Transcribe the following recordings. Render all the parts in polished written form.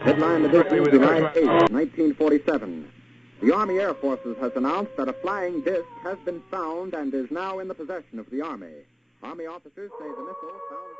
Headline edition, July 8, 1947. The Army Air Forces has announced that a flying disc has been found and is now in the possession of the Army. Army officers say the missile found...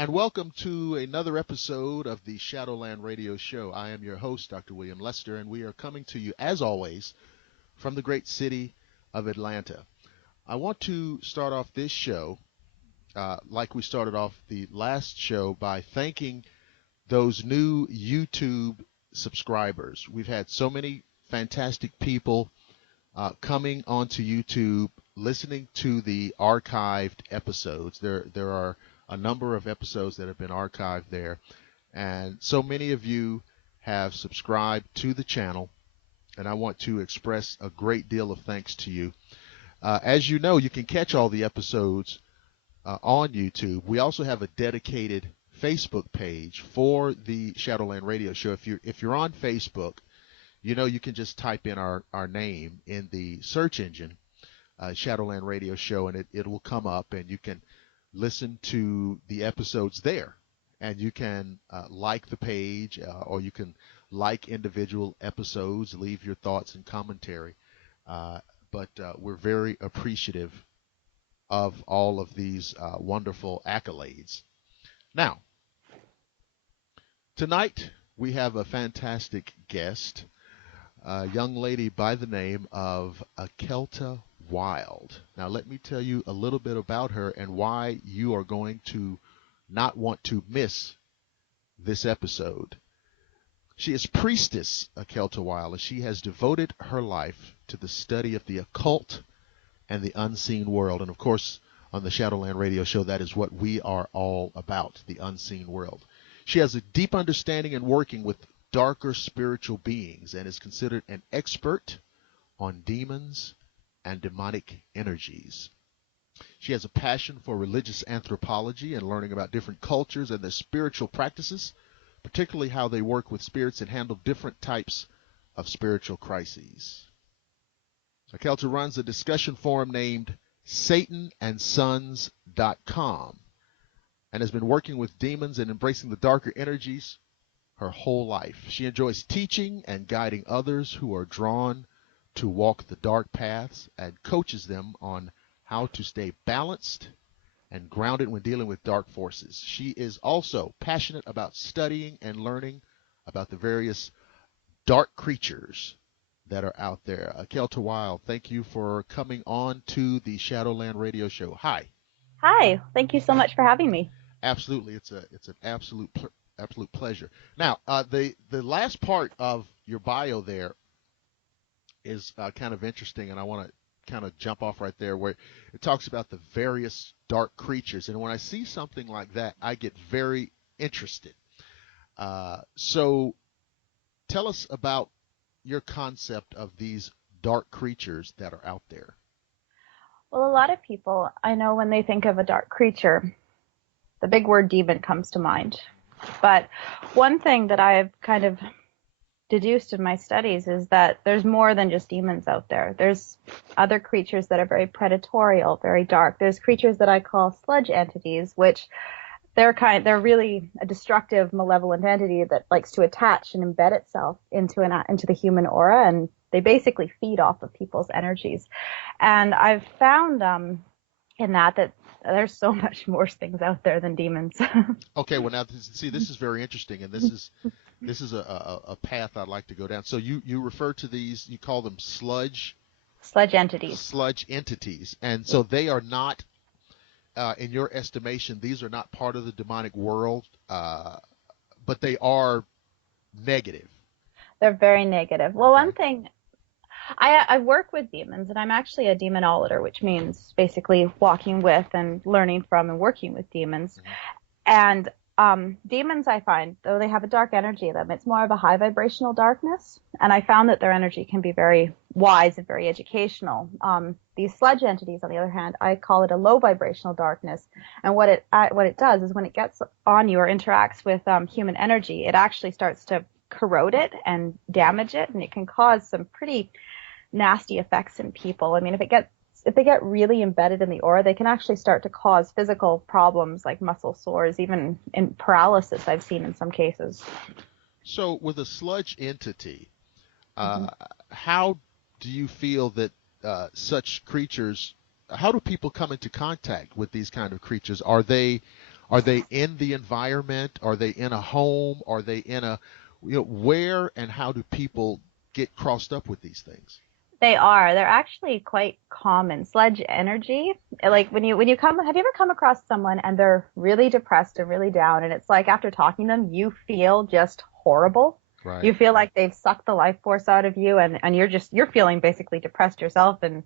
And welcome to another episode of the Shadowland Radio Show. I am your host, Dr. William Lester, and we are coming to you, as always, from the great city of Atlanta. I want to start off this show, like we started off the last show, by thanking those new YouTube subscribers. We've had so many fantastic people coming onto YouTube, listening to the archived episodes. There are a number of episodes that have been archived there, and so many of you have subscribed to the channel, and I want to express a great deal of thanks to you. As you know, you can catch all the episodes on YouTube. We also have a dedicated Facebook page for the Shadowland Radio Show. If you're on Facebook, you know you can just type in our name in the search engine, Shadowland Radio Show, and it will come up, and you can listen to the episodes there, and you can like the page, or you can like individual episodes, leave your thoughts and commentary, but we're very appreciative of all of these wonderful accolades. Now, tonight we have a fantastic guest, a young lady by the name of Akelta Wilde. Now, let me tell you a little bit about her and why you are going to not want to miss this episode. She is Priestess Akelta Wilde, and she has devoted her life to the study of the occult and the unseen world. And of course, on the Shadowland Radio Show, that is what we are all about, the unseen world. She has a deep understanding and working with darker spiritual beings and is considered an expert on demons and demonic energies. She has a passion for religious anthropology and learning about different cultures and their spiritual practices, particularly how they work with spirits and handle different types of spiritual crises. Akelta runs a discussion forum named SatanandSons.com and has been working with demons and embracing the darker energies her whole life. She enjoys teaching and guiding others who are drawn to walk the dark paths, and coaches them on how to stay balanced and grounded when dealing with dark forces. She is also passionate about studying and learning about the various dark creatures that are out there. Akelta Wilde, thank you for coming on to the Shadowland Radio Show. Hi. Hi. Thank you so much for having me. Absolutely. It's an absolute pleasure. Now, the last part of your bio there is kind of interesting, and I want to kind of jump off right there where it talks about the various dark creatures. And when I see something like that, I get very interested. So tell us about your concept of these dark creatures that are out there. Well, a lot of people, I know when they think of a dark creature, the big word demon comes to mind. But one thing that I've kind of deduced in my studies is that there's more than just demons out there. There's other creatures that are very predatorial, very dark. There's creatures that I call sludge entities, which they're really a destructive, malevolent entity that likes to attach and embed itself into the human aura, and they basically feed off of people's energies. And I've found in that there's so much more things out there than demons. Okay, well now this is very interesting, and this is a path I'd like to go down. So you refer to these, you call them sludge entities. Sludge entities, and so they are not. In your estimation, these are not part of the demonic world, but they are negative. They're very negative. Well, one thing, I work with demons, and I'm actually a demonologer, which means basically walking with and learning from and working with demons. Mm-hmm. And demons, I find, though they have a dark energy in them, it's more of a high vibrational darkness. And I found that their energy can be very wise and very educational. These sludge entities, on the other hand, I call it a low vibrational darkness. And what it does is when it gets on you or interacts with human energy, it actually starts to corrode it and damage it, and it can cause some pretty nasty effects in people. I mean, if they get really embedded in the aura, they can actually start to cause physical problems like muscle sores, even in paralysis I've seen in some cases. So with a sludge entity, how do you feel that such creatures, how do people come into contact with these kind of creatures? Are they in the environment? Are they in a home? Are they in a, where and how do people get crossed up with these things? They're actually quite common. Sludge energy, like when you come, have you ever come across someone and they're really depressed and really down, and it's like after talking to them, you feel just horrible. Right. You feel like they've sucked the life force out of you, and you're feeling basically depressed yourself, and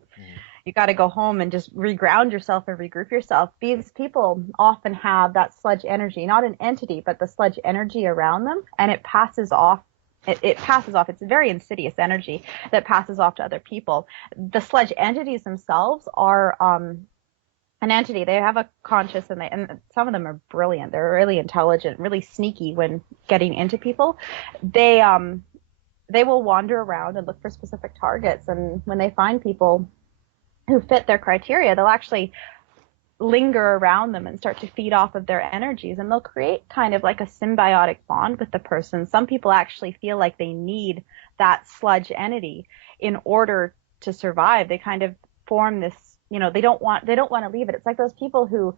you got to go home and just reground yourself and regroup yourself. These people often have that sludge energy, not an entity, but the sludge energy around them, and it passes off. It passes off. It's a very insidious energy that passes off to other people. The sludge entities themselves are an entity. They have a conscious, and some of them are brilliant. They're really intelligent, really sneaky when getting into people. They will wander around and look for specific targets, and when they find people who fit their criteria, they'll actually linger around them and start to feed off of their energies, and they'll create kind of like a symbiotic bond with the person. Some people actually feel like they need that sludge entity in order to survive. They kind of form this, they don't want to leave it. It's like those people who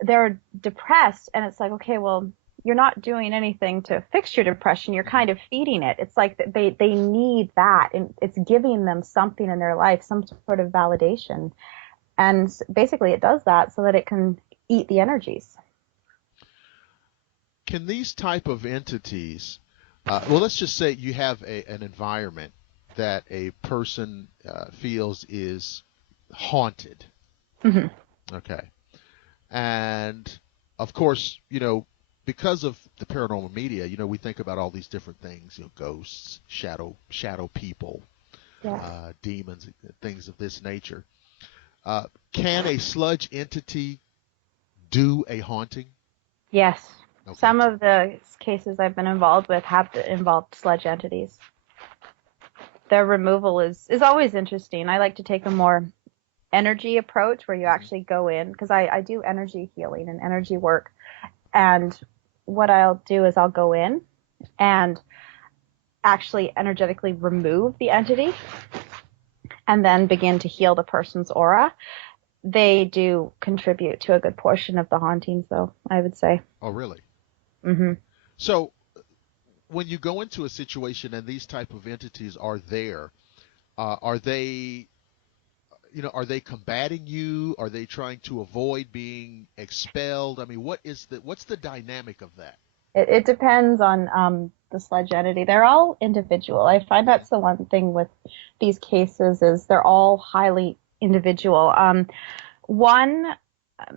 they're depressed, and it's like, okay, well, you're not doing anything to fix your depression. You're kind of feeding it. It's like they need that, and it's giving them something in their life, some sort of validation. And basically it does that so that it can eat the energies. Can these type of entities, well, let's just say you have an environment that a person feels is haunted. Mm-hmm. Okay. And, of course, because of the paranormal media, we think about all these different things, ghosts, shadow people, yeah. Demons, things of this nature. Can a sludge entity do a haunting? Yes. Okay. Some of the cases I've been involved with have involved sludge entities. Their removal is always interesting. I like to take a more energy approach where you actually go in, because I do energy healing and energy work. And what I'll do is I'll go in and actually energetically remove the entity and then begin to heal the person's aura. They do contribute to a good portion of the hauntings, though, I would say. Oh, really? Mm-hmm. So when you go into a situation and these type of entities are there, are they combating you? Are they trying to avoid being expelled? I mean, what's the dynamic of that? It depends on the sludge entity. They're all individual. I find that's the one thing with these cases is they're all highly individual.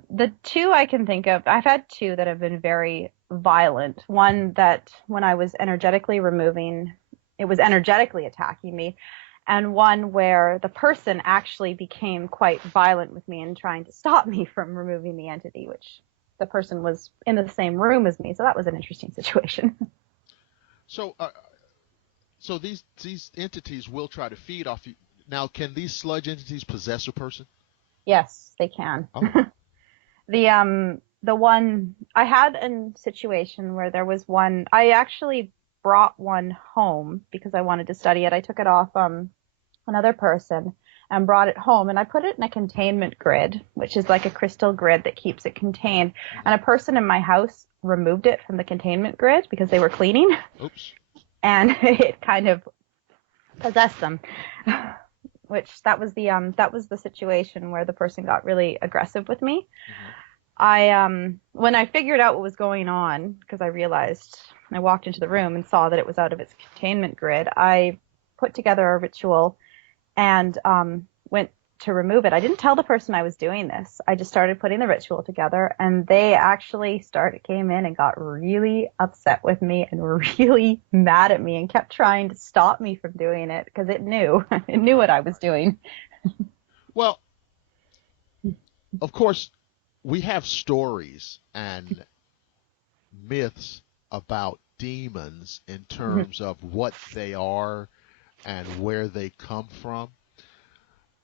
The two I can think of, I've had two that have been very violent. One that when I was energetically removing, it was energetically attacking me. And one where the person actually became quite violent with me and trying to stop me from removing the entity, which the person was in the same room as me. So that was an interesting situation. So these entities will try to feed off you. Now, can these sludge entities possess a person? Yes, they can. Oh. I had a situation where there was one, I actually brought one home because I wanted to study it. I took it off another person and brought it home, and I put it in a containment grid, which is like a crystal grid that keeps it contained. And a person in my house removed it from the containment grid because they were cleaning. Oops. And it kind of possessed them. Which that was the situation where the person got really aggressive with me. When I figured out what was going on, because I walked into the room and saw that it was out of its containment grid, I put together a ritual and went to remove it. I didn't tell the person I was doing this. I just started putting the ritual together, and they actually came in and got really upset with me and were really mad at me and kept trying to stop me from doing it because it knew what I was doing. Well, of course, we have stories and myths about demons in terms of what they are and where they come from.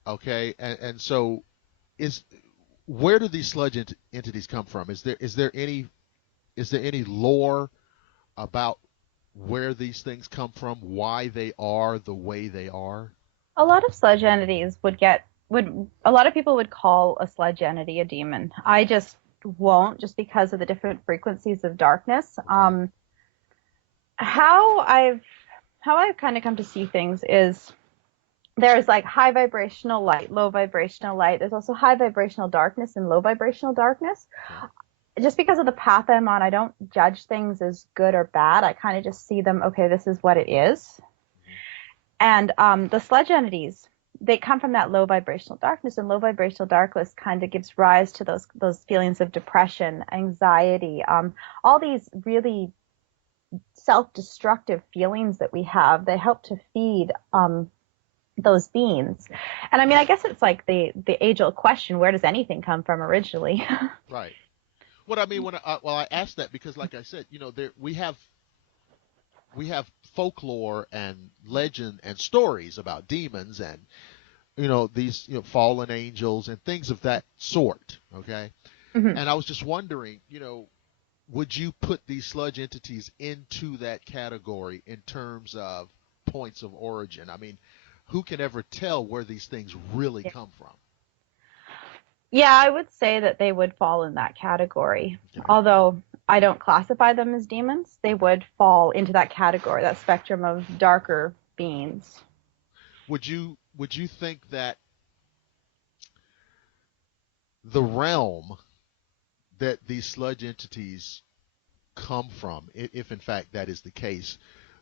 Okay, and so where do these sludge entities come from? Is there any lore about where these things come from, why they are the way they are? A lot of sludge entities a lot of people would call a sludge entity a demon. I just won't, just because of the different frequencies of darkness. How I've kind of come to see things is there's like high vibrational light, low vibrational light. There's also high vibrational darkness and low vibrational darkness. Just because of the path I'm on, I don't judge things as good or bad. I kind of just see them, okay, this is what it is. And the sludge entities, they come from that low vibrational darkness, and low vibrational darkness kind of gives rise to those feelings of depression, anxiety, all these really self-destructive feelings that we have. They help to feed those beings. And I mean, I guess it's like the age-old question, where does anything come from originally? Right. What I mean when I asked that because, like I said, we have folklore and legend and stories about demons and these fallen angels and things of that sort. Okay. And I was just wondering, would you put these sludge entities into that category in terms of points of origin? I mean, who can ever tell where these things really come from? Yeah, I would say that they would fall in that category. Okay. Although I don't classify them as demons, they would fall into that category, that spectrum of darker beings. Would you think that the realm that these sludge entities come from, if in fact that is the case,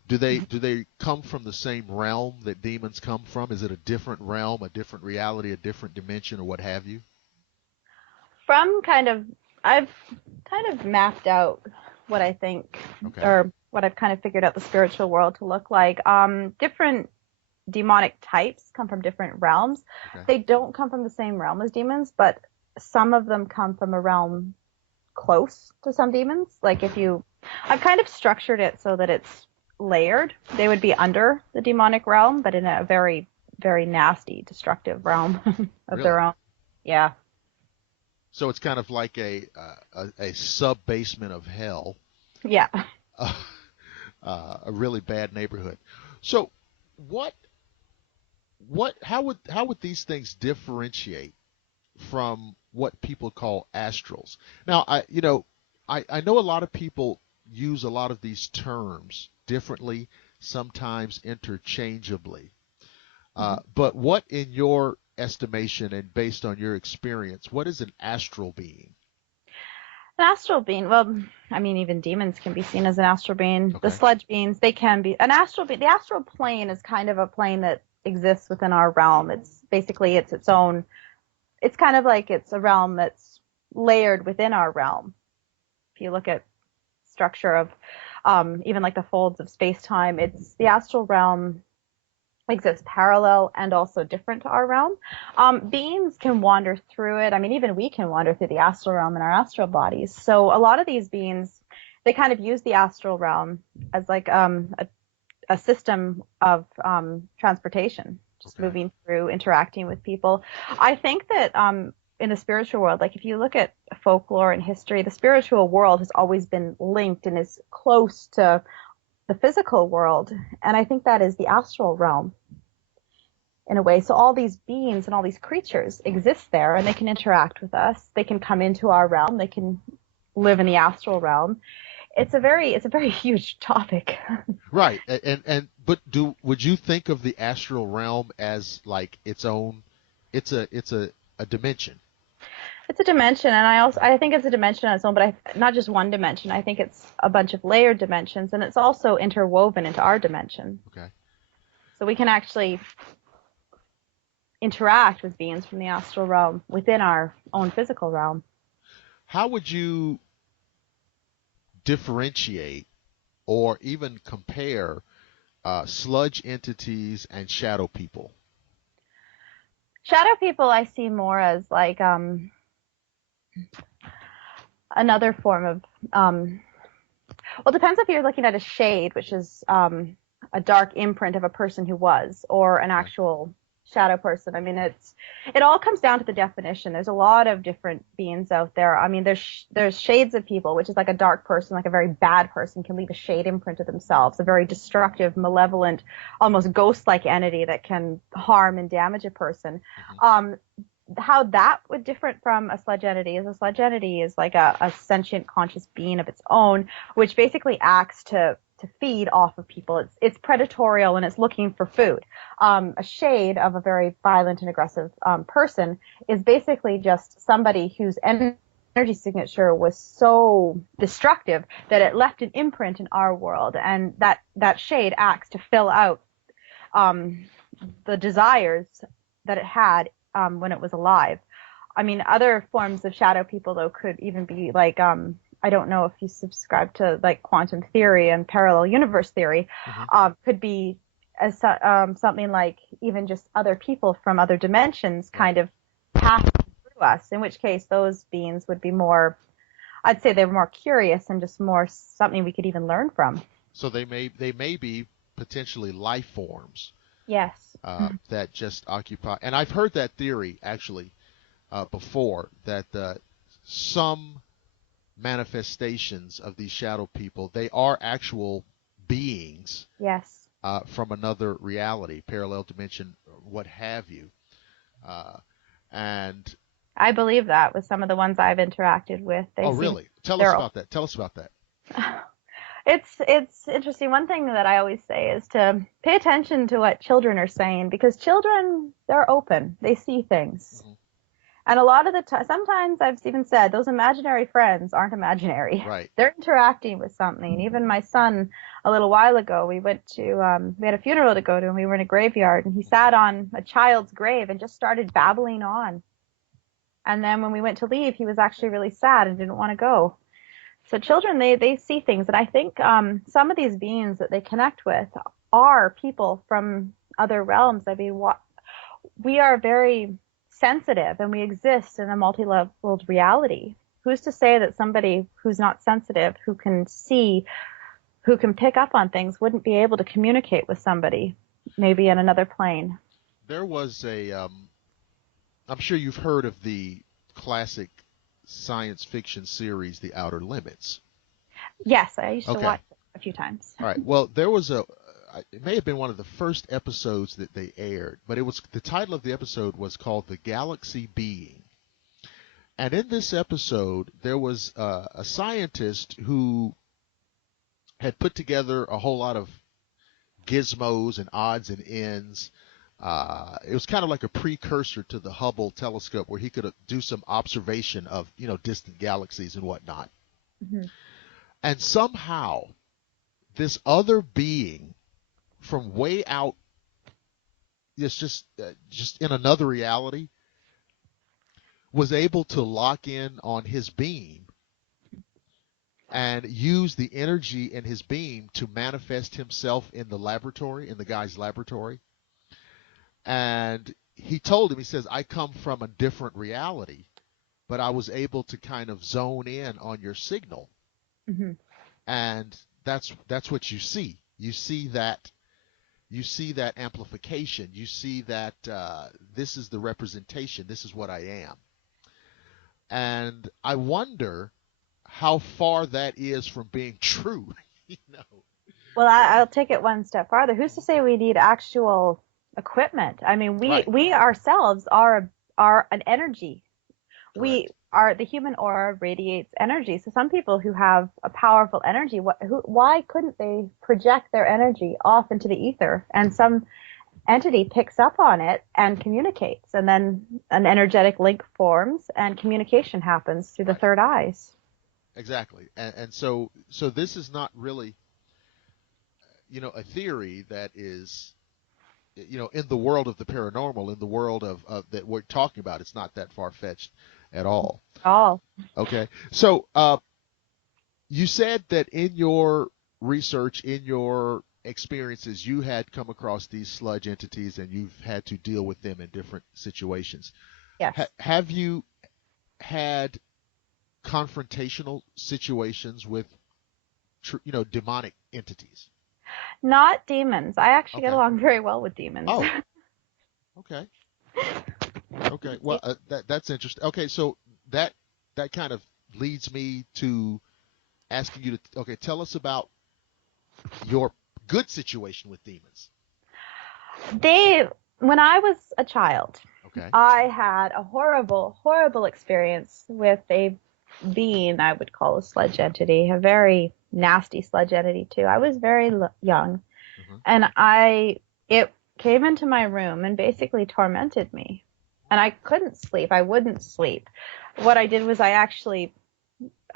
do they come from the same realm that demons come from? Is it a different realm, a different reality, a different dimension, or what have you? I've kind of mapped out what I think, or what I've kind of figured out the spiritual world to look like. Different demonic types come from different realms. Okay. They don't come from the same realm as demons, but some of them come from a realm close to some demons. Like I've kind of structured it so that it's layered. They would be under the demonic realm, but in a very, very nasty, destructive realm of their own. Yeah. So it's kind of like a sub-basement of hell. Yeah. A really bad neighborhood. So how would these things differentiate from what people call astrals? Now, I know a lot of people use a lot of these terms differently, sometimes interchangeably. But what, in your estimation and based on your experience, what is an astral being? An astral being, well, I mean, even demons can be seen as an astral being. Okay. The sludge beings, they can be. An astral being, the astral plane is kind of a plane that exists within our realm. It's basically, it's its own, it's kind of like it's a realm that's layered within our realm. If you look at structure of even like the folds of space-time, it's the astral realm exists parallel and also different to our realm. Beings can wander through it. I mean, even we can wander through the astral realm in our astral bodies. So a lot of these beings, they kind of use the astral realm as like a system of transportation, just moving through, interacting with people. I think that in the spiritual world, like if you look at folklore and history, the spiritual world has always been linked and is close to the physical world. And I think that is the astral realm in a way. So all these beings and all these creatures exist there, and they can interact with us. They can come into our realm. They can live in the astral realm. It's a very huge topic. Right. But would you think of the astral realm as like its own? It's a dimension. It's a dimension, and I think it's a dimension on its own, but not just one dimension. I think it's a bunch of layered dimensions, and it's also interwoven into our dimension. Okay. So we can actually interact with beings from the astral realm within our own physical realm. How would you differentiate or even compare sludge entities and shadow people? Shadow people I see more as like another form of well, it depends if you're looking at a shade, which is a dark imprint of a person who was, or an actual shadow person. I mean, it all comes down to the definition. There's a lot of different beings out there. I mean, there's shades of people, which is like a dark person, like a very bad person can leave a shade imprint of themselves, a very destructive, malevolent, almost ghost-like entity that can harm and damage a person. How that would different from a sludge entity is a sludge entity is like a sentient conscious being of its own, which basically acts to feed off of people. It's predatorial and it's looking for food. A shade of a very violent and aggressive person is basically just somebody whose energy signature was so destructive that it left an imprint in our world, and that shade acts to fill out the desires that it had when it was alive. I mean, other forms of shadow people, though, could even be like, I don't know if you subscribe to like quantum theory and parallel universe theory, could be as something like even just other people from other dimensions kind of passing through us, in which case those beings would be more, I'd say they're more curious and just more something we could even learn from. So they may be potentially life forms. Yes. That just occupy, and I've heard that theory actually before, that some manifestations of these shadow people, they are actual beings. Yes. From another reality, parallel dimension, what have you. And I believe that with some of the ones I've interacted with. Really? Tell us about that. Tell us about that. It's interesting. One thing that I always say is to pay attention to what children are saying, because children, they're open. They see things. And a lot of the time, sometimes I've even said those imaginary friends aren't imaginary. Right. They're interacting with something. Even my son, a little while ago, we went to, we had a funeral to go to, and we were in a graveyard, and he sat on a child's grave and just started babbling on. And then when we went to leave, he was actually really sad and didn't want to go. So children, they see things. And I think some of these beings that they connect with are people from other realms. I mean, we are very sensitive, and we exist in a multi-leveled reality. Who's to say that somebody who's not sensitive, who can see, who can pick up on things, wouldn't be able to communicate with somebody, maybe in another plane? There was I'm sure you've heard of the classic science fiction series, The Outer Limits. Yes, I used to watch it a few times. All right. Well, there was it may have been one of the first episodes that they aired, but the title of the episode was called The Galaxy Being. And in this episode, there was a scientist who had put together a whole lot of gizmos and odds and ends. It was kind of like a precursor to the Hubble telescope, where he could do some observation of, distant galaxies and whatnot. And somehow this other being from way out, it's just in another reality, was able to lock in on his beam and use the energy in his beam to manifest himself in the guy's laboratory. And he told him, he says, I come from a different reality, but I was able to kind of zone in on your signal. And that's what you see. You see that amplification. You see that this is the representation. This is what I am. And I wonder how far that is from being true. you know. Well, I'll take it one step farther. Who's to say we need actual equipment? I mean, Right. we ourselves are an energy. Correct. The human aura radiates energy. So some people who have a powerful energy, why couldn't they project their energy off into the ether? And some entity picks up on it and communicates, and then an energetic link forms and communication happens through the Right. third eyes. Exactly. And so this is not really, a theory that is, in the world of the paranormal, in the world of that we're talking about. It's not that far-fetched at all. Oh, Okay. So you said that in your research, in your experiences, you had come across these sludge entities and you've had to deal with them in different situations. yes. Have you had confrontational situations with, demonic entities? Not demons. I actually get Okay. along very well with demons. Oh, okay. Okay. Well, that's interesting. Okay, so that kind of leads me to asking you to, tell us about your good situation with demons. When I was a child, Okay. I had a horrible, horrible experience with a being I would call a sludge entity, a very nasty sludge entity too. I was very young, Mhm. and it came into my room and basically tormented me, and I couldn't sleep. I wouldn't sleep. What I did was I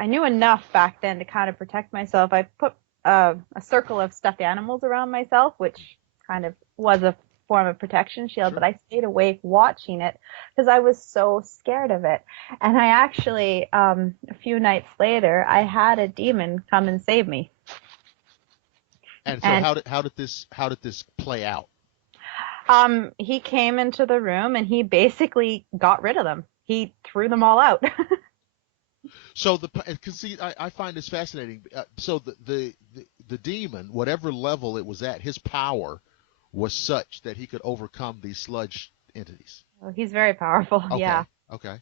knew enough back then to kind of protect myself. I put a circle of stuffed animals around myself, which kind of was a form of protection shield, Sure. but I stayed awake watching it because I was so scared of it. And I actually, a few nights later, I had a demon come and save me. And so And how did this play out? he came into the room and he basically got rid of them. He threw them all out. So because see, I find this fascinating. So the demon, whatever level it was at, his power was such that he could overcome these sludge entities. Oh, he's very powerful. Yeah. Okay. Okay.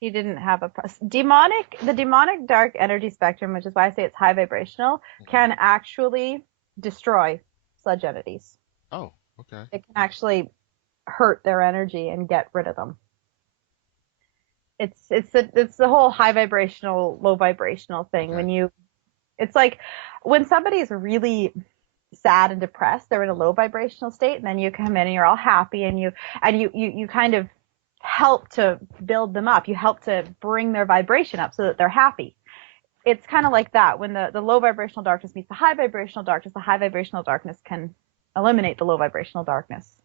He didn't have the demonic dark energy spectrum, which is why I say it's high vibrational, can actually destroy sludge entities. Oh. Okay. It can actually hurt their energy and get rid of them. It's the whole high vibrational, low vibrational thing. Okay. It's like when somebody's really sad and depressed, they're in a low vibrational state, and then you come in and you're all happy, and you kind of help to build them up. You help to bring their vibration up so that they're happy. It's kind of like that. When the low vibrational darkness meets the high vibrational darkness can eliminate the low vibrational darkness.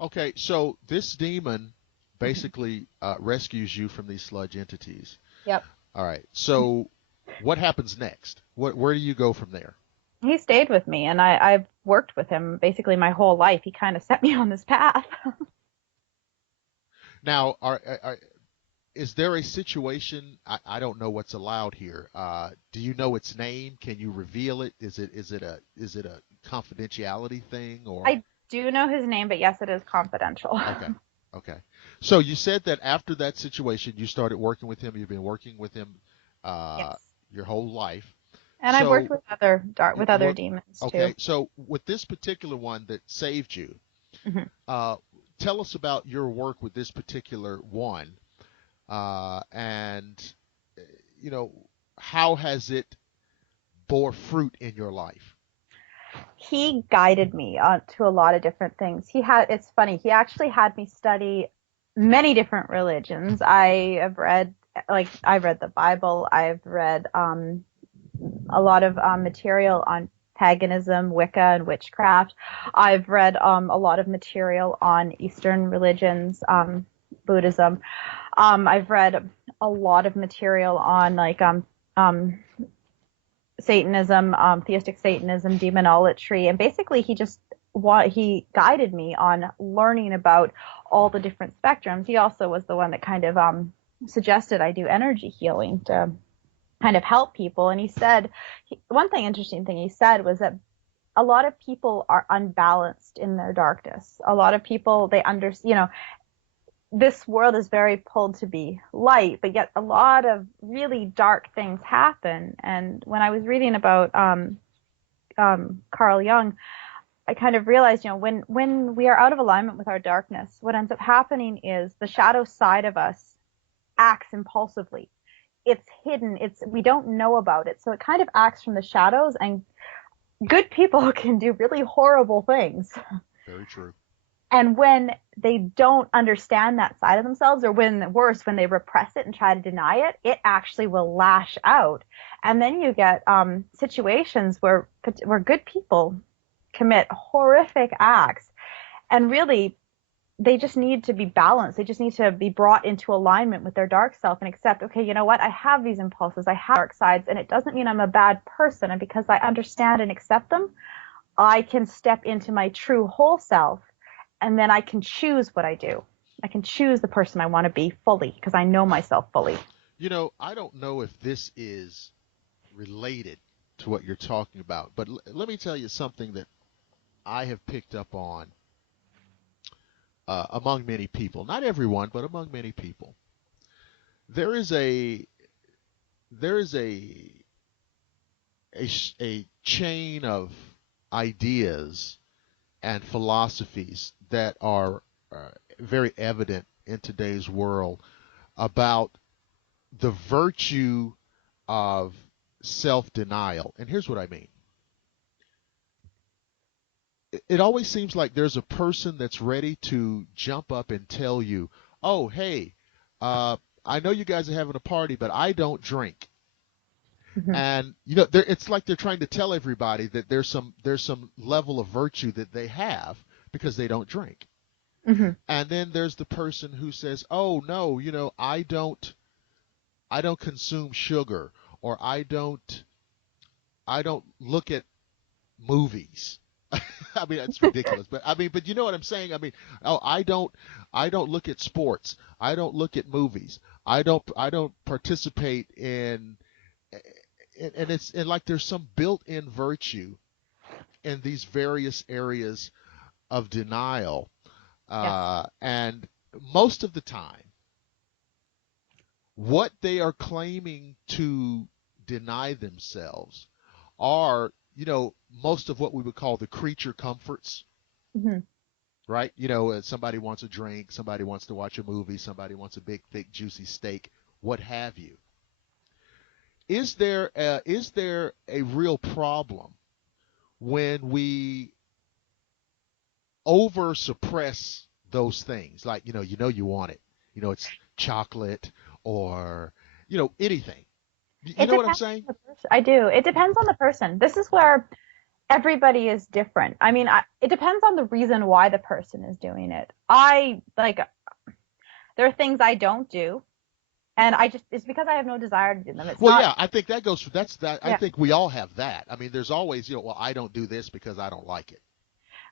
Okay. So this demon basically rescues you from these sludge entities. Yep. All right. So what happens next? Where do you go from there? He stayed with me, and I've worked with him basically my whole life. He kind of set me on this path. Now, is there a situation? I don't know what's allowed here. Do you know its name? Can you reveal it? Is it a confidentiality thing or? I do know his name, but yes, it is confidential. Okay. Okay. So you said that after that situation, you started working with him. You've been working with him Yes. your whole life. And I've worked with other demons too. Okay. So with this particular one that saved you, tell us about your work with this particular one, and how has it bore fruit in your life? He guided me to a lot of different things. It's funny, he actually had me study many different religions. I've read the Bible. I've read a lot of material on paganism, Wicca, and witchcraft. I've read a lot of material on Eastern religions, Buddhism. I've read a lot of material on Satanism, theistic Satanism, demonology, and basically he guided me on learning about all the different spectrums. He also was the one that kind of suggested I do energy healing to kind of help people. And he said, interesting thing he said was that a lot of people are unbalanced in their darkness. A lot of people, this world is very pulled to be light, but yet a lot of really dark things happen. And when I was reading about Carl Jung, I kind of realized, when we are out of alignment with our darkness, what ends up happening is the shadow side of us acts impulsively. It's hidden. We don't know about it. So it kind of acts from the shadows, and good people can do really horrible things. Very true. And when they don't understand that side of themselves, or when they repress it and try to deny it, it actually will lash out. And then you get situations where good people commit horrific acts, and really they just need to be balanced. They just need to be brought into alignment with their dark self and accept, okay, you know what? I have these impulses. I have dark sides, and it doesn't mean I'm a bad person. And because I understand and accept them, I can step into my true whole self, and then I can choose what I do. I can choose the person I want to be fully because I know myself fully. I don't know if this is related to what you're talking about, but let me tell you something that I have picked up on among many people. Not everyone, but among many people. There is a chain of ideas and philosophies that are very evident in today's world about the virtue of self-denial. And here's what I mean. It always seems like there's a person that's ready to jump up and tell you, oh, hey, I know you guys are having a party, but I don't drink. Mm-hmm. And, it's like they're trying to tell everybody that there's some level of virtue that they have because they don't drink. Mm-hmm. And then there's the person who says, oh, no, I don't consume sugar, or I don't look at movies. I mean, that's ridiculous, but you know what I'm saying? I mean, oh, I don't look at sports. I don't look at movies. I don't participate and it's like there's some built-in virtue in these various areas of denial. Yes. And most of the time, what they are claiming to deny themselves are, most of what we would call the creature comforts, mm-hmm. right? Somebody wants a drink, somebody wants to watch a movie, somebody wants a big, thick, juicy steak, what have you. Is there a real problem when we over suppress those things? Like, you want it, it's chocolate or, anything. You know what I'm saying? I do. It depends on the person. This is where everybody is different. I mean, it depends on the reason why the person is doing it. There are things I don't do, and it's because I have no desire to do them. I think that goes for that. Yeah. I think we all have that. I mean, there's always, well, I don't do this because I don't like it.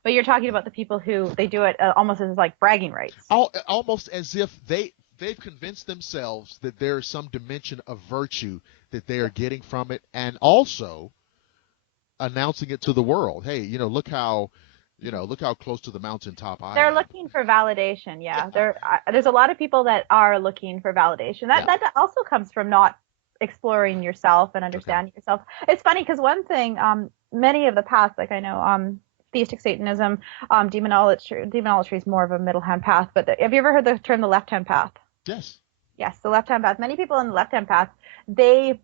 But you're talking about the people who they do it almost as like bragging rights. Almost as if they've convinced themselves that there is some dimension of virtue that they are getting from it, and also announcing it to the world. Hey, look how close to the mountaintop I am. They're looking for validation. Yeah. There's a lot of people that are looking for validation. That also comes from not exploring yourself and understanding yourself. It's funny because one thing, many of the paths, like I know, theistic Satanism, demonology is more of a middle-hand path. But have you ever heard the term the left-hand path? Yes. Yes, the left-hand path. Many people in the left-hand path, they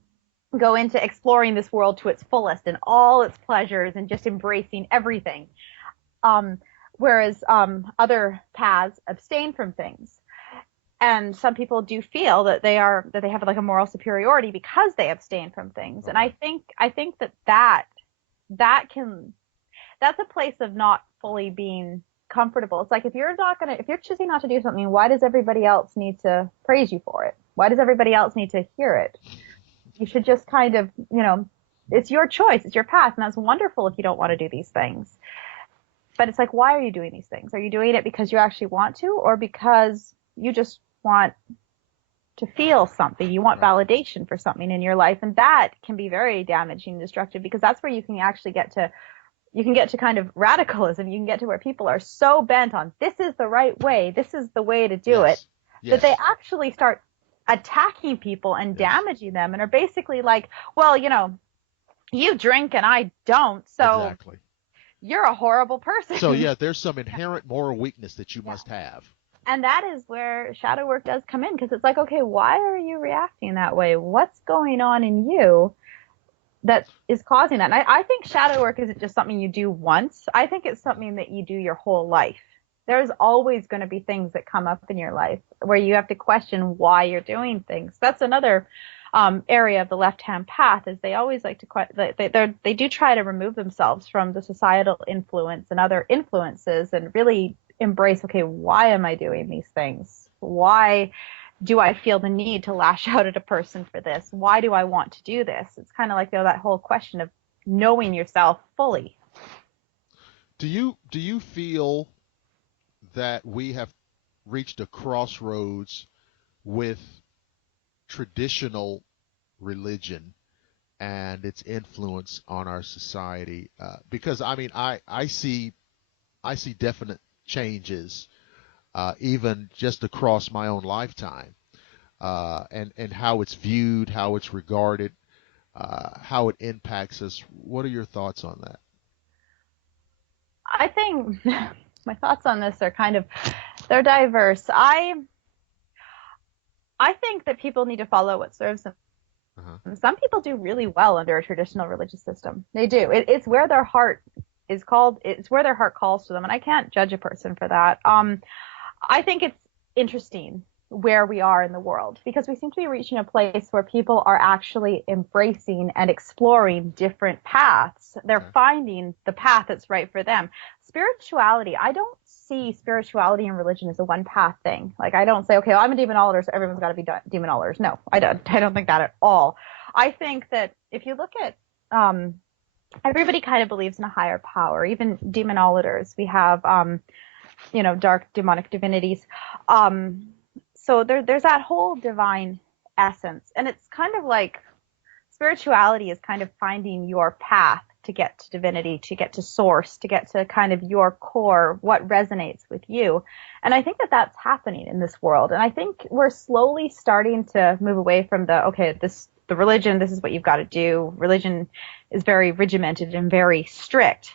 go into exploring this world to its fullest and all its pleasures and just embracing everything. Whereas other paths abstain from things. And some people do feel that they have like a moral superiority because they abstain from things. Okay. And I think that's a place of not fully being comfortable. It's like if you're choosing not to do something, why does everybody else need to praise you for it? Why does everybody else need to hear it? You should just kind of, it's your choice, it's your path, and that's wonderful if you don't want to do these things. But it's like, why are you doing these things? Are you doing it because you actually want to, or because you just want to feel something? You want validation for something in your life, and that can be very damaging and destructive because that's where you can actually get to, you can get to kind of radicalism. You can get to where people are so bent on this is the right way, this is the way to do it, that they actually start attacking people and damaging them, and are basically like, well, you drink and I don't, so you're a horrible person. So there's some inherent moral weakness that you must have. And that is where shadow work does come in, because it's like, okay, why are you reacting that way? What's going on in you that is causing that? And I think shadow work isn't just something you do once. I think it's something that you do your whole life. There's always going to be things that come up in your life where you have to question why you're doing things. That's another area of the left-hand path, is they always like to they do try to remove themselves from the societal influence and other influences, and really embrace, okay, why am I doing these things? Why do I feel the need to lash out at a person for this? Why do I want to do this? It's kind of like that whole question of knowing yourself fully. Do you feel that we have reached a crossroads with traditional religion and its influence on our society? Because I see definite changes, even just across my own lifetime, and how it's viewed, how it's regarded, how it impacts us. What are your thoughts on that? I think my thoughts on this are they're diverse. I think that people need to follow what serves them. Some people do really well under a traditional religious system. They do. It's where their heart is called. It's where their heart calls to them, and I can't judge a person for that. I think it's interesting where we are in the world, because we seem to be reaching a place where people are actually embracing and exploring different paths. They're finding the path that's right for them. Spirituality, I don't see spirituality and religion as a one path thing. Like, I don't say, okay, well, I'm a demonologist, so everyone's got to be demonologist. No, I don't think that at all. I think that if you look at everybody kind of believes in a higher power, even demonologers. We have dark demonic divinities. So there's that whole divine essence, and it's kind of like spirituality is kind of finding your path to get to divinity, to get to source, to get to kind of your core, what resonates with you. And I think that that's happening in this world. And I think we're slowly starting to move away from the religion, this is what you've got to do. Religion is very regimented and very strict,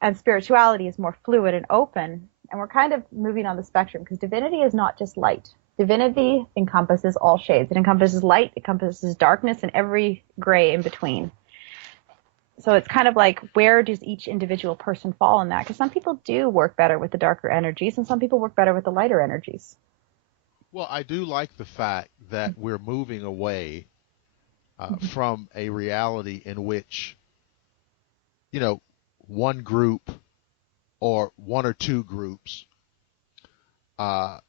and spirituality is more fluid and open. And we're kind of moving on the spectrum, because divinity is not just light. Divinity encompasses all shades. It encompasses light, it encompasses darkness, and every gray in between. So it's kind of like, where does each individual person fall in that? Because some people do work better with the darker energies, and some people work better with the lighter energies. Well, I do like the fact that we're moving away from a reality in which, one group or one or two groups are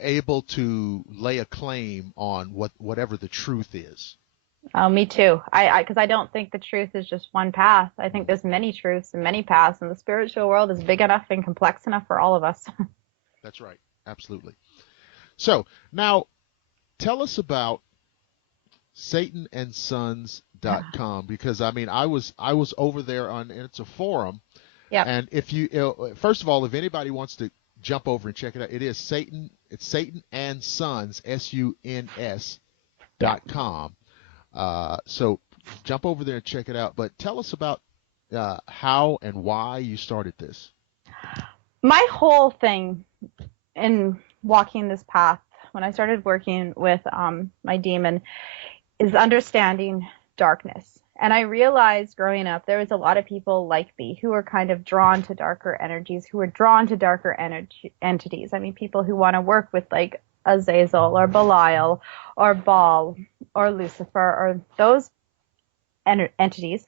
able to lay a claim on whatever the truth is. Oh, me too. Because I don't think the truth is just one path. I think there's many truths and many paths, and the spiritual world is big enough and complex enough for all of us. That's right. Absolutely. So now tell us about SatanandSons.com, because I was over there and it's a forum. Yeah. And if first of all, if anybody wants to jump over and check it out, it is Satan. It's Satan and Sons, SUNS.com. So jump over there and check it out. But tell us about how and why you started this. My whole thing in walking this path, when I started working with my demon, is understanding darkness. And I realized growing up, there was a lot of people like me who were kind of drawn to darker energies, who were drawn to darker entities. I mean, people who want to work with like Azazel or Belial or Baal or Lucifer or those entities.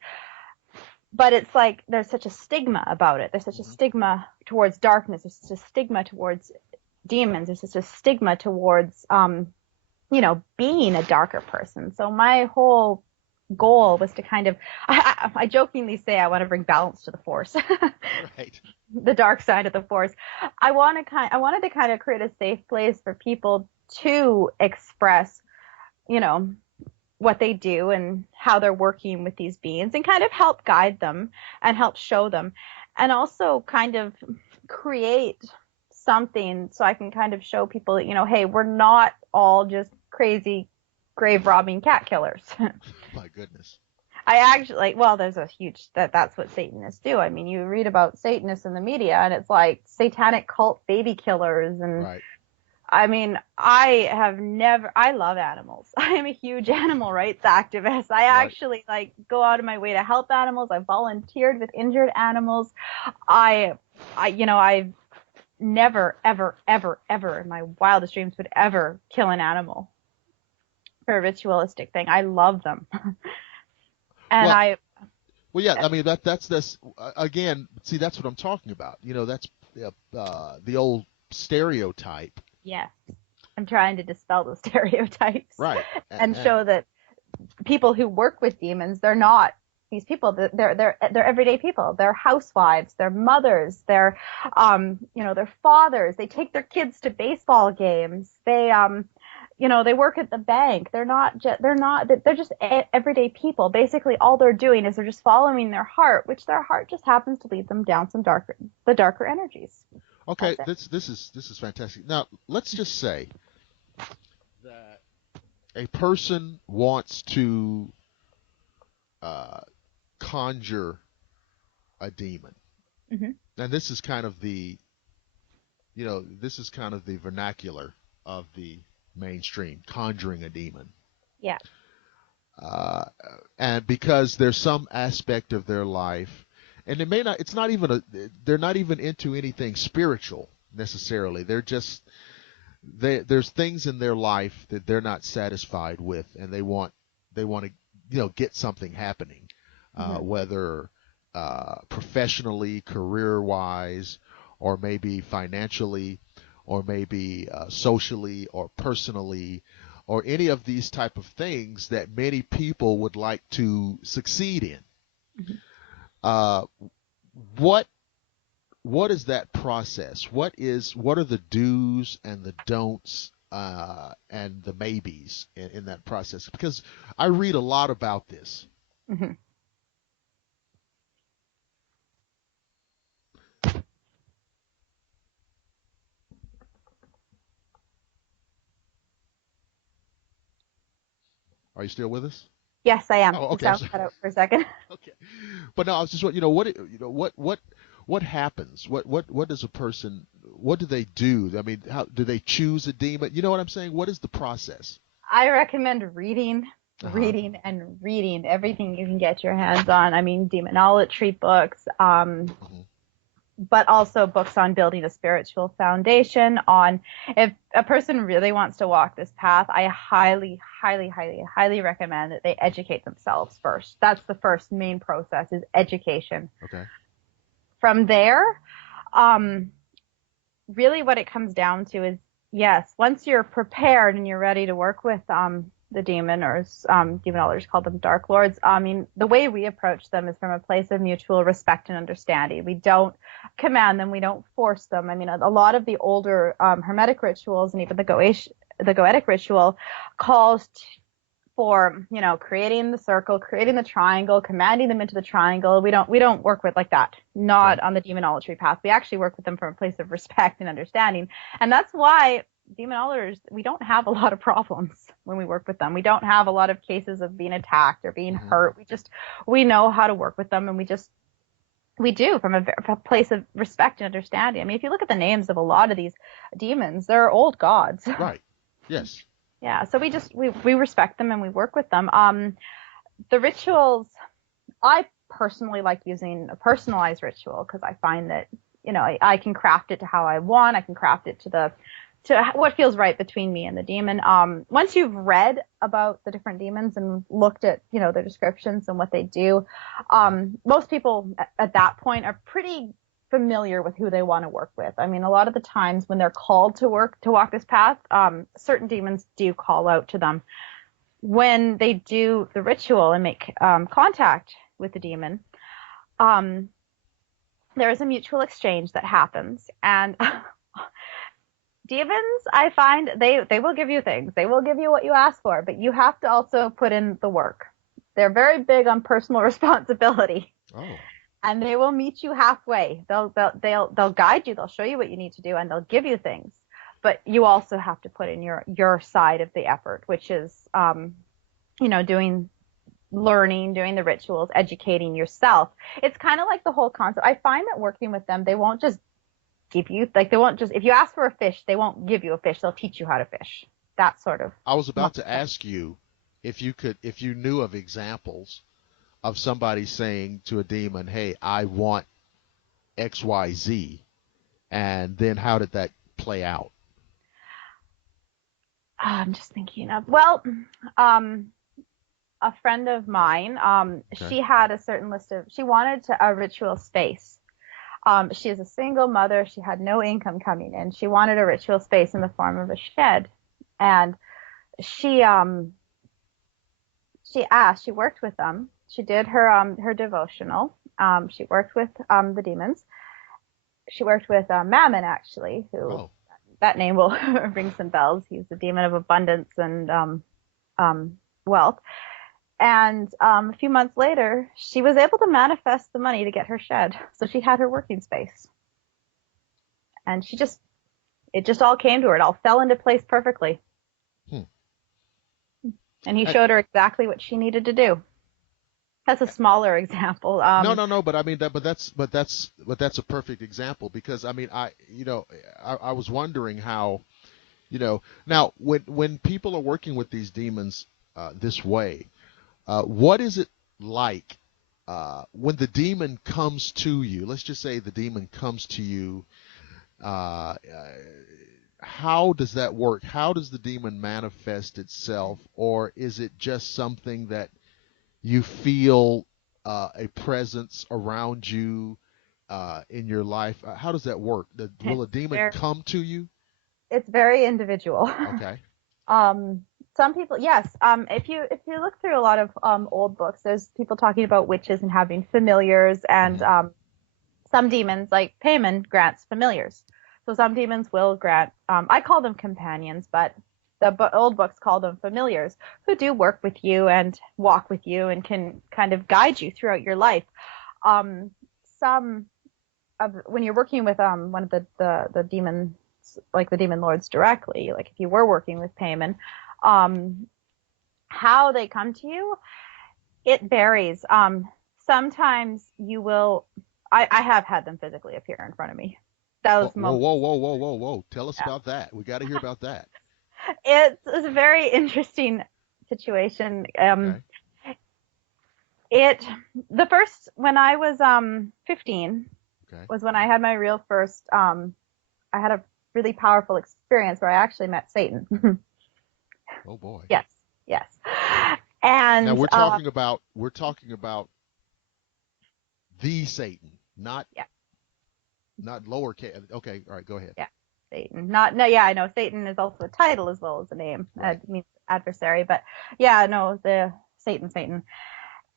But it's like there's such a stigma about it. There's such a stigma towards darkness. There's such a stigma towards demons. There's such a stigma towards, being a darker person. So my whole goal was to kind of, I jokingly say I want to bring balance to the force. Right. The dark side of the force. I wanted to kind of create a safe place for people to express, what they do and how they're working with these beings, and kind of help guide them and help show them, and also kind of create something so I can kind of show people that, hey, we're not all just crazy grave robbing cat killers. My goodness. I actually, well, there's a huge, that's what Satanists do. I mean, you read about Satanists in the media and it's like satanic cult baby killers. And right. I mean, I love animals. I am a huge animal rights activist. I actually go out of my way to help animals. I've volunteered with injured animals. I've never, ever, ever, ever in my wildest dreams would ever kill an animal for a ritualistic thing. I love them. And well, yeah, I mean, that's this, again, see, that's what I'm talking about. That's the old stereotype. Yes. I'm trying to dispel the stereotypes. Right. And show that people who work with demons, they're not these people. They're everyday people. They're housewives, they're mothers, they're they're fathers. They take their kids to baseball games. They they work at the bank. They're just everyday people. Basically, all they're doing is they're just following their heart, which their heart just happens to lead them down the darker energies. Okay, this is fantastic. Now, let's just say that a person wants to conjure a demon, mm-hmm. and this is kind of the vernacular of the mainstream, conjuring a demon. Yeah. And because there's some aspect of their life, and they're not even into anything spiritual necessarily. There's things in their life that they're not satisfied with, and they want to get something happening, mm-hmm. whether professionally, career-wise, or maybe financially, or maybe socially or personally, or any of these type of things that many people would like to succeed in. Mm-hmm. What is that process? What are the do's and the don'ts and the maybes in that process? Because I read a lot about this. Mm-hmm. Are you still with us? Yes, I am. Oh, okay. The sound cut out for a second. Okay, but no, I was just what happens? What does a person? What do they do? I mean, how do they choose a demon? You know what I'm saying? What is the process? I recommend reading and reading everything you can get your hands on. I mean, demonology books, Mm-hmm. but also books on building a spiritual foundation. If a person really wants to walk this path, I highly, highly, highly, highly recommend that they educate themselves first. That's the first main process, is education. Okay. From there, really what it comes down to is, yes, once you're prepared and you're ready to work with the demon, or demonologists call them dark lords. I mean, the way we approach them is from a place of mutual respect and understanding. We don't command them. We don't force them. I mean, a lot of the older Hermetic rituals and even the Goetic ritual calls for, creating the circle, creating the triangle, commanding them into the triangle. We don't work with like that. Not on the demonology path. We actually work with them from a place of respect and understanding. And that's why demonologists, we don't have a lot of problems when we work with them. We don't have a lot of cases of being attacked or being hurt. We know how to work with them, and we do from a place of respect and understanding. I mean, if you look at the names of a lot of these demons, they're old gods. Right. Yes. Yeah. So we respect them and we work with them. The rituals, I personally like using a personalized ritual because I find that, I can craft it to how I want. I can craft it to what feels right between me and the demon. Once you've read about the different demons and looked at, their descriptions and what they do, most people at that point are pretty familiar with who they want to work with. I mean, a lot of the times when they're called to walk this path, certain demons do call out to them. When they do the ritual and make contact with the demon, there is a mutual exchange that happens, and Demons, I find they will give you things. They will give you what you ask for, but you have to also put in the work. They're very big on personal responsibility. Oh. And they will meet you halfway. They'll guide you. They'll show you what you need to do, and they'll give you things. But you also have to put in your side of the effort, which is, learning, doing the rituals, educating yourself. It's kind of like the whole concept. I find that working with them, they won't just give you, like, they won't just, if you ask for a fish, they won't give you a fish. They'll teach you how to fish. That sort of. I was about to ask you if you knew of examples of somebody saying to a demon, "Hey, I want XYZ," and then how did that play out? I'm just thinking of, a friend of mine, Okay. she had a certain list of, she wanted a ritual space. She is a single mother. She had no income coming in. She wanted a ritual space in the form of a shed. And she worked with them. She did her devotional. She worked with the demons. She worked with Mammon, actually, who that name will ring some bells. He's the demon of abundance and wealth. And a few months later, she was able to manifest the money to get her shed. So she had her working space. And it just all came to her. It all fell into place perfectly. And he showed her exactly what she needed to do. That's a smaller example. No, but I mean that's a perfect example, because I mean I was wondering how, now when people are working with these demons this way, what is it like when the demon comes to you? Let's just say the demon comes to you. How does that work? How does the demon manifest itself, or is it just something that you feel a presence around you in your life? How does that work? Will a demon come to you? It's very individual. Okay. Some people, yes. If you look through a lot of old books, there's people talking about witches and having familiars, and some demons, like Payman, grants familiars. So some demons will grant, I call them companions, but the old books call them familiars, who do work with you and walk with you and can kind of guide you throughout your life. When you're working with one of the demons, like the demon lords directly, like if you were working with Payman, how they come to you, it varies. Sometimes you will, I have had them physically appear in front of me. Whoa. Tell us about that. We got to hear about that. It's a very interesting situation. The first, when I was 15, was when I had my real first, I had a really powerful experience where I actually met Satan. Oh boy. Yes. And now we're talking about the Satan, not lowercase. Okay, all right, go ahead. Yeah, Satan. I know Satan is also a title as well as a name. Right. It means adversary, but the Satan.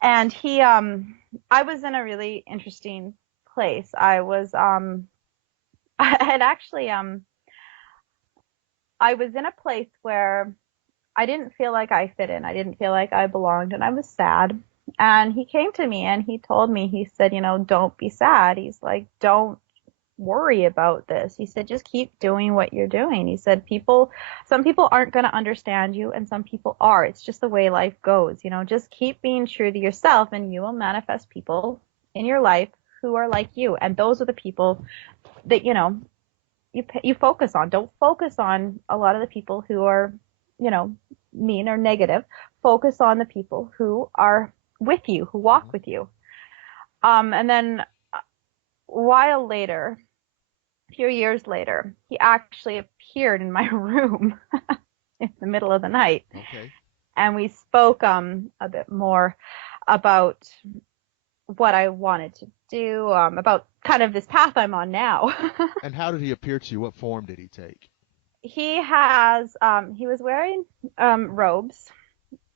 And he, I was in a really interesting place. I was, I was in a place where I didn't feel like I fit in. I didn't feel like I belonged, and I was sad. And he came to me and he told me, he said, don't be sad. He's like, don't worry about this. He said, just keep doing what you're doing. He said, some people aren't going to understand you, and some people are. It's just the way life goes. Just keep being true to yourself, and you will manifest people in your life who are like you. And those are the people that, you focus on. Don't focus on a lot of the people who are, mean or negative. Focus on the people who are with you, who walk with you. And then a while later, a few years later, he actually appeared in my room in the middle of the night. Okay. And we spoke a bit more about what I wanted to do, about kind of this path I'm on now. And how did he appear to you? What form did he take? He was wearing robes.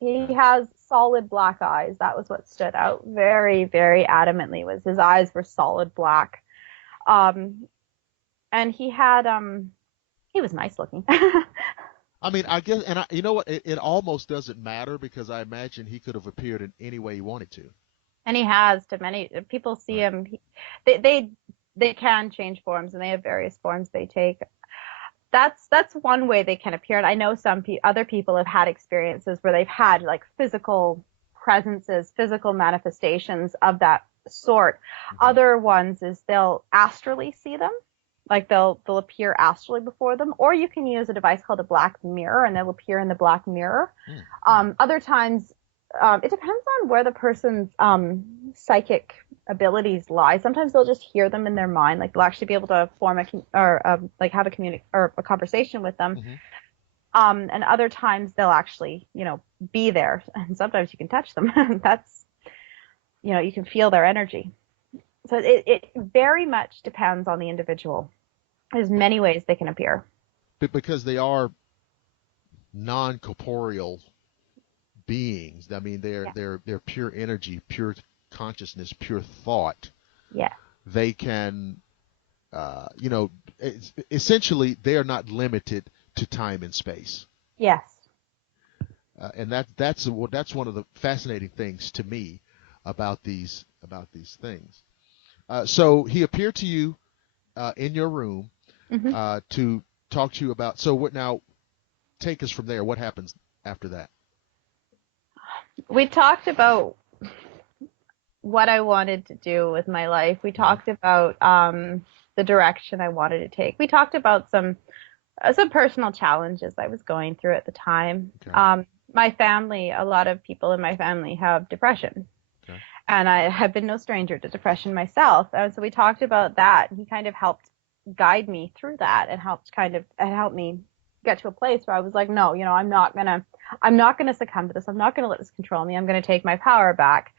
He has solid black eyes. That was what stood out very, very adamantly, was his eyes were solid black. And he had He was nice looking. I mean, I guess, and you know what? It almost doesn't matter because I imagine he could have appeared in any way he wanted to. And he has to many people see Right. him. They can change forms, and they have various forms they take. That's one way they can appear. And I know other people have had experiences where they've had like physical presences, physical manifestations of that sort. Mm-hmm. Other ones is they'll astrally see them, like they'll appear astrally before them, or you can use a device called a black mirror, and they'll appear in the black mirror. Other times, it depends on where the person's psychic abilities lie. Sometimes they'll just hear them in their mind, like they'll actually be able to form like have a conversation with them. Mm-hmm. And other times they'll actually, be there, and sometimes you can touch them. That's, you can feel their energy. So it very much depends on the individual. There's many ways they can appear. But because they are non-corporeal beings, I mean, they're pure energy, pure consciousness, pure thought. Yeah. They can, essentially, they are not limited to time and space. Yes. And that's one of the fascinating things to me about these things. So he appeared to you in your room to talk to you about. So what now? Take us from there. What happens after that? We talked about what I wanted to do with my life. We talked about the direction I wanted to take. We talked about some personal challenges I was going through at the time. Okay. My family, a lot of people in my family have depression. Okay. And I have been no stranger to depression myself. And so we talked about that. He kind of helped guide me through that and helped me get to a place where I was like, no, I'm not gonna succumb to this. I'm not gonna let this control me. I'm gonna take my power back.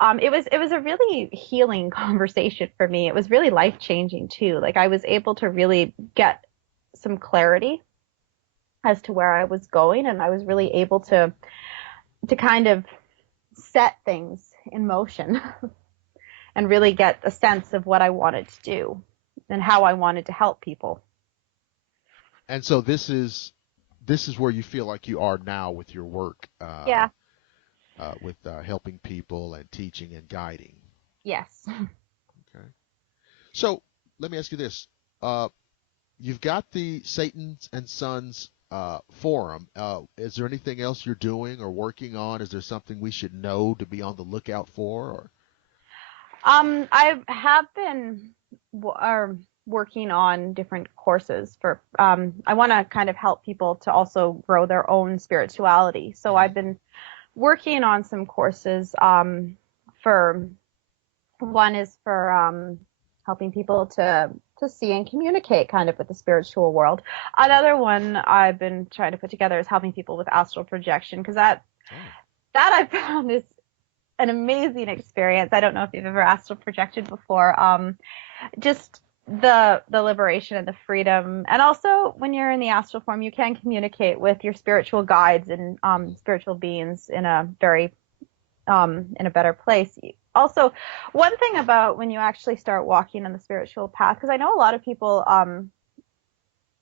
It was a really healing conversation for me. It was really life changing too. Like I was able to really get some clarity as to where I was going, and I was really able to kind of set things in motion and really get a sense of what I wanted to do and how I wanted to help people. And so this is where you feel like you are now with your work. With helping people and teaching and guiding. Yes. Okay. So let me ask you this. You've got the Satan's and Sons forum. Is there anything else you're doing or working on? Is there something we should know to be on the lookout for? Or? I have been working on different courses for, I want to kind of help people to also grow their own spirituality. So I've been working on some courses for, one is for helping people to see and communicate kind of with the spiritual world. Another one I've been trying to put together is helping people with astral projection, because that I found is an amazing experience. I don't know if you've ever astral projected before. Just the liberation and the freedom, and also when you're in the astral form, you can communicate with your spiritual guides and spiritual beings in a very in a better place. Also, one thing about when you actually start walking on the spiritual path, because I know a lot of people,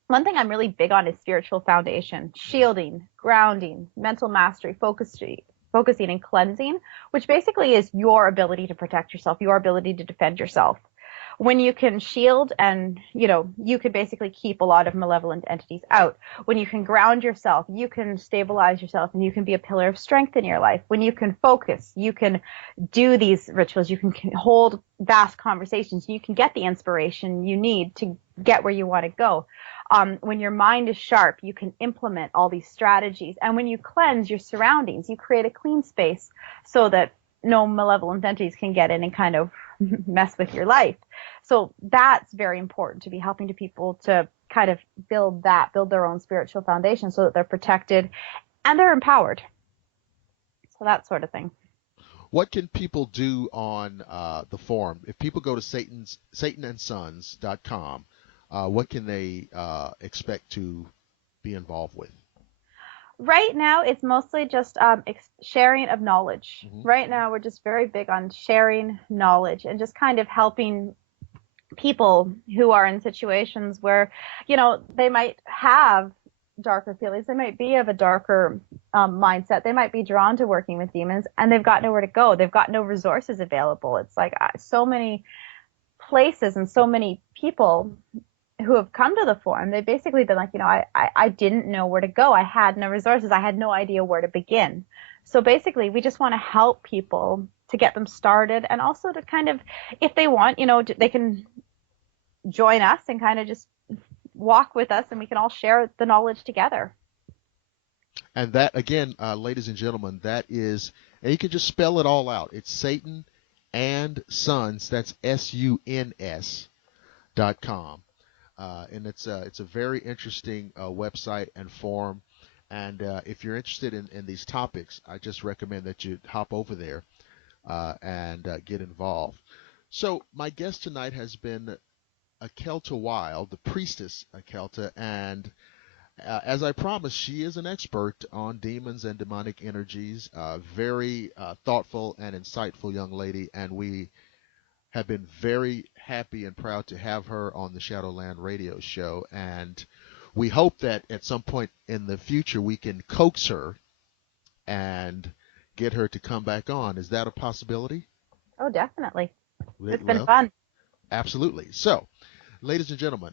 one thing I'm really big on is spiritual foundation, shielding, grounding, mental mastery, focusing and cleansing, which basically is your ability to protect yourself, your ability to defend yourself. When you can shield and, you can basically keep a lot of malevolent entities out. When you can ground yourself, you can stabilize yourself, and you can be a pillar of strength in your life. When you can focus, you can do these rituals, you can hold vast conversations, you can get the inspiration you need to get where you want to go. When your mind is sharp, you can implement all these strategies. And when you cleanse your surroundings, you create a clean space so that no malevolent entities can get in and kind of mess with your life. So that's very important, to be helping to people to kind of build their own spiritual foundation so that they're protected and they're empowered. So that sort of thing. What can people do on the forum? If people go to satanandsons.com, what can they expect to be involved with? Right now, it's mostly just sharing of knowledge. Mm-hmm. Right now, we're just very big on sharing knowledge and just kind of helping people who are in situations where, they might have darker feelings. They might be of a darker mindset. They might be drawn to working with demons, and they've got nowhere to go. They've got no resources available. It's like so many places and so many people who have come to the forum, they've basically been like, I didn't know where to go. I had no resources. I had no idea where to begin. So basically, we just want to help people to get them started, and also to kind of, if they want, they can join us and kind of just walk with us, and we can all share the knowledge together. And that, again, ladies and gentlemen, that is, and you can just spell it all out. It's Satan and Sons. That's SUNS.com. And it's a very interesting website and forum. And if you're interested in these topics, I just recommend that you hop over there and get involved. So my guest tonight has been Akelta Wilde, the Priestess Akelta, and as I promised, she is an expert on demons and demonic energies. Very thoughtful and insightful young lady, and we have been very happy and proud to have her on the Shadowland radio show. And we hope that at some point in the future we can coax her and get her to come back on. Is that a possibility? Oh, definitely. It's been fun. Absolutely. So, ladies and gentlemen,